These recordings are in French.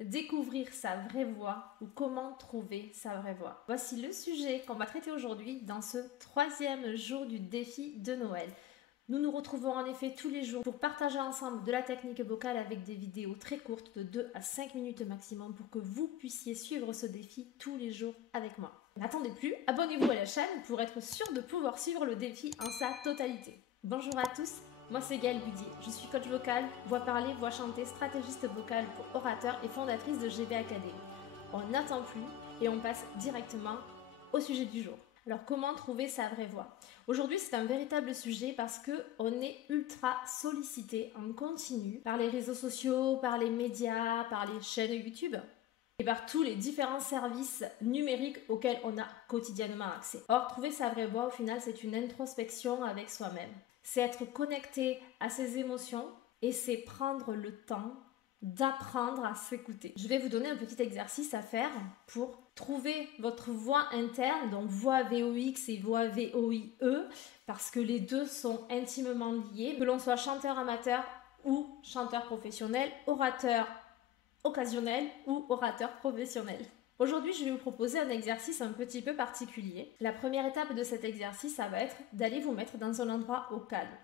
Découvrir sa vraie voix ou comment trouver sa vraie voix. Voici le sujet qu'on va traiter aujourd'hui dans ce 3e jour du défi de Noël. Nous nous retrouvons en effet tous les jours pour partager ensemble de la technique vocale avec des vidéos très courtes de 2 à 5 minutes maximum pour que vous puissiez suivre ce défi tous les jours avec moi. N'attendez plus, abonnez-vous à la chaîne pour être sûr de pouvoir suivre le défi en sa totalité. Bonjour à tous, moi c'est Gaëlle Budier, je suis coach vocal, voix parlée, voix chantée, stratégiste vocale pour orateurs et fondatrice de GB Academy. On n'attend plus et on passe directement au sujet du jour. Alors comment trouver sa vraie voix? Aujourd'hui c'est un véritable sujet parce qu'on est ultra sollicité en continu par les réseaux sociaux, par les médias, par les chaînes YouTube et par tous les différents services numériques auxquels on a quotidiennement accès. Or, trouver sa vraie voix, au final, c'est une introspection avec soi-même. C'est être connecté à ses émotions et c'est prendre le temps d'apprendre à s'écouter. Je vais vous donner un petit exercice à faire pour trouver votre voix interne, donc voix VOX et voix VOIE, parce que les deux sont intimement liés, que l'on soit chanteur amateur ou chanteur professionnel, orateur occasionnel ou orateur professionnel. Aujourd'hui, je vais vous proposer un exercice un petit peu particulier. La première étape de cet exercice, ça va être d'aller vous mettre dans un endroit au calme.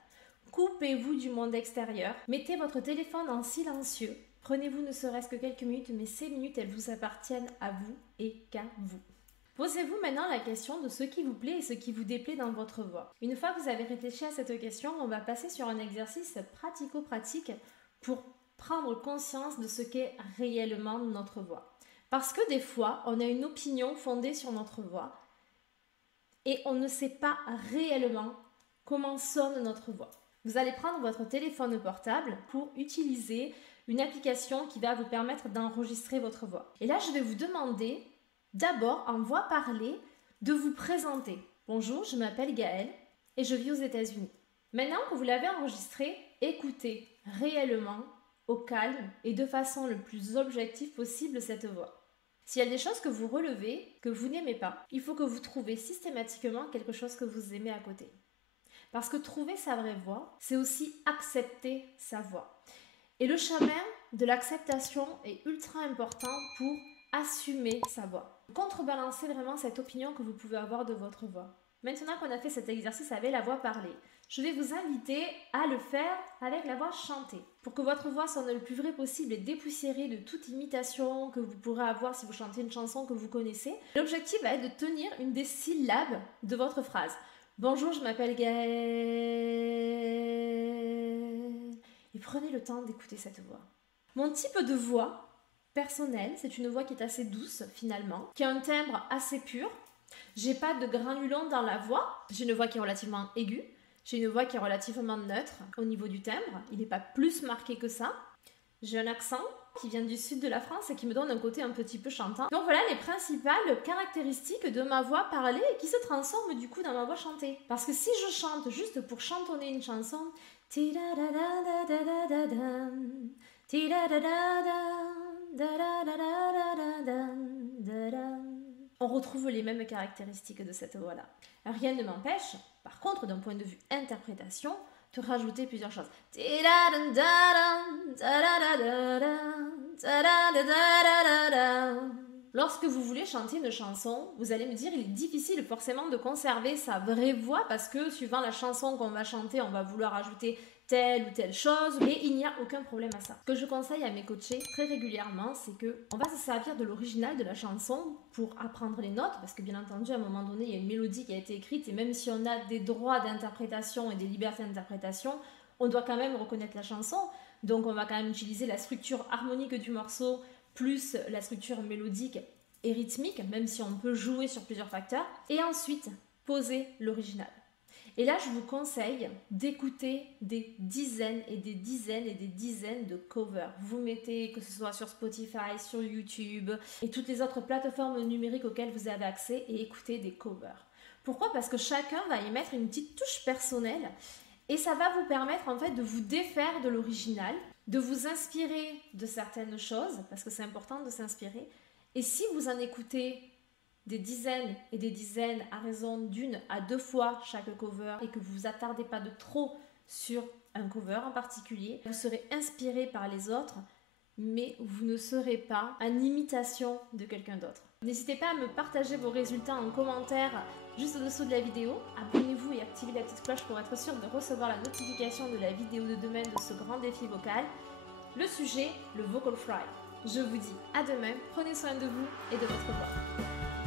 Coupez-vous du monde extérieur, mettez votre téléphone en silencieux, prenez-vous ne serait-ce que quelques minutes, mais ces minutes, elles vous appartiennent à vous et qu'à vous. Posez-vous maintenant la question de ce qui vous plaît et ce qui vous déplaît dans votre voix. Une fois que vous avez réfléchi à cette question, on va passer sur un exercice pratico-pratique pour prendre conscience de ce qu'est réellement notre voix. Parce que des fois, on a une opinion fondée sur notre voix et on ne sait pas réellement comment sonne notre voix. Vous allez prendre votre téléphone portable pour utiliser une application qui va vous permettre d'enregistrer votre voix. Et là, je vais vous demander d'abord, en voix parlée, de vous présenter. Bonjour, je m'appelle Gaëlle et je vis aux États-Unis. Maintenant que vous l'avez enregistré, écoutez réellement au calme et de façon le plus objective possible cette voix. S'il y a des choses que vous relevez, que vous n'aimez pas, il faut que vous trouviez systématiquement quelque chose que vous aimez à côté. Parce que trouver sa vraie voix, c'est aussi accepter sa voix. Et le chemin de l'acceptation est ultra important pour assumer sa voix. Contrebalancer vraiment cette opinion que vous pouvez avoir de votre voix. Maintenant qu'on a fait cet exercice avec la voix parlée, je vais vous inviter à le faire avec la voix chantée. Pour que votre voix sonne le plus vrai possible et dépoussiérée de toute imitation que vous pourrez avoir si vous chantez une chanson que vous connaissez, l'objectif va être de tenir une des syllabes de votre phrase. Bonjour, je m'appelle Gaëlle. Et prenez le temps d'écouter cette voix. Mon type de voix personnelle, c'est une voix qui est assez douce finalement, qui a un timbre assez pur. J'ai pas de granulons dans la voix, j'ai une voix qui est relativement aiguë, j'ai une voix qui est relativement neutre au niveau du timbre, il n'est pas plus marqué que ça. J'ai un accent qui vient du sud de la France et qui me donne un côté un petit peu chantant. Donc voilà les principales caractéristiques de ma voix parlée et qui se transforment du coup dans ma voix chantée. Parce que si je chante juste pour chantonner une chanson, on retrouve les mêmes caractéristiques de cette voix-là. Rien ne m'empêche, par contre, d'un point de vue interprétation, de rajouter plusieurs choses. Lorsque vous voulez chanter une chanson, vous allez me dire il est difficile forcément de conserver sa vraie voix parce que suivant la chanson qu'on va chanter, on va vouloir ajouter telle ou telle chose et il n'y a aucun problème à ça. Ce que je conseille à mes coachés très régulièrement, c'est qu'on va se servir de l'original de la chanson pour apprendre les notes parce que bien entendu à un moment donné il y a une mélodie qui a été écrite et même si on a des droits d'interprétation et des libertés d'interprétation, on doit quand même reconnaître la chanson. Donc on va quand même utiliser la structure harmonique du morceau plus la structure mélodique et rythmique, même si on peut jouer sur plusieurs facteurs. Et ensuite, poser l'original. Et là, je vous conseille d'écouter des dizaines et des dizaines et des dizaines de covers. Vous mettez, que ce soit sur Spotify, sur YouTube et toutes les autres plateformes numériques auxquelles vous avez accès et écoutez des covers. Pourquoi? Parce que chacun va y mettre une petite touche personnelle et ça va vous permettre en fait de vous défaire de l'original, de vous inspirer de certaines choses, parce que c'est important de s'inspirer. Et si vous en écoutez des dizaines et des dizaines à raison d'1 à 2 fois chaque cover et que vous vous attardez pas de trop sur un cover en particulier, vous serez inspiré par les autres, mais vous ne serez pas en imitation de quelqu'un d'autre. N'hésitez pas à me partager vos résultats en commentaire juste au-dessous de la vidéo. Abonnez-vous et activez la petite cloche pour être sûr de recevoir la notification de la vidéo de demain de ce grand défi vocal. Le sujet, le vocal fry. Je vous dis à demain, prenez soin de vous et de votre voix.